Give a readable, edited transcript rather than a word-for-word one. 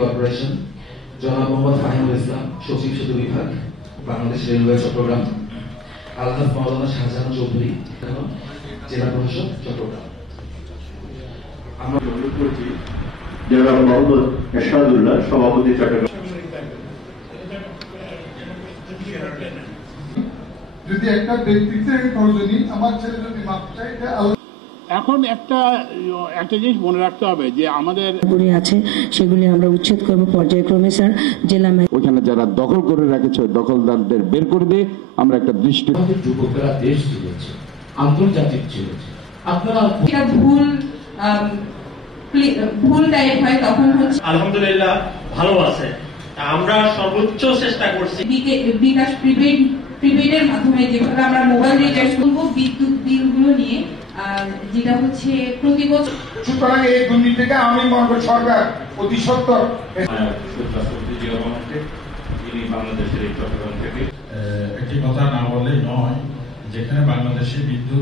Corporation জনাব মোহাম্মদ ফাহিমুল ইসলাম, সচিব সেতু বিভাগ, বাংলাদেশ রেলওয়ে চট্টগ্রাম। আলহাজ মাওলানা শাহজাহান চৌধুরী, জেলা প্রশাসক চট্টগ্রাম। আমরা অনুরোধ করছি জনাব মোহাম্মদ এরশাদুল্লাহ, সভাপতি চট্টগ্রাম। যদি একটা ব্যক্তিত্বের প্রয়োজনই আমার ছেলে যদি মাপ চাই, এখন একটা জিনিস মনে রাখতে হবে যে আমাদের আছে সেগুলি আমরা উচ্ছেদ করব পর্যায়ক্রমে। স্যার, জেলা ওইখানে যারা দখল করে রেখেছে দখলদারদের বের করে দিয়ে আমরা একটা দৃষ্টি। যুবকেরা দেশ চিনেছে, আন্তর্জাতিক চিনেছে। আপনারা ভুল টাইপ হয় তখন হচ্ছে আলহামদুলিল্লাহ ভালো আছে। আমরা সর্বোচ্চ চেষ্টা করছি বিকাশ প্রিপেডের মাধ্যমে যেভাবে আমরা মোবাইল রিচার্জ করব বিদ্যুৎ বিলগুলো নিয়ে, যেটা হচ্ছে প্রতি বছর। সুতরাং এই দুর্নীতি থেকে আমি মনে করি সরকার অতি সত্বর বাংলাদেশের এই চট্টগ্রাম থেকে একটি কথা না বললেই নয়, যেখানে বাংলাদেশে বিদ্যুৎ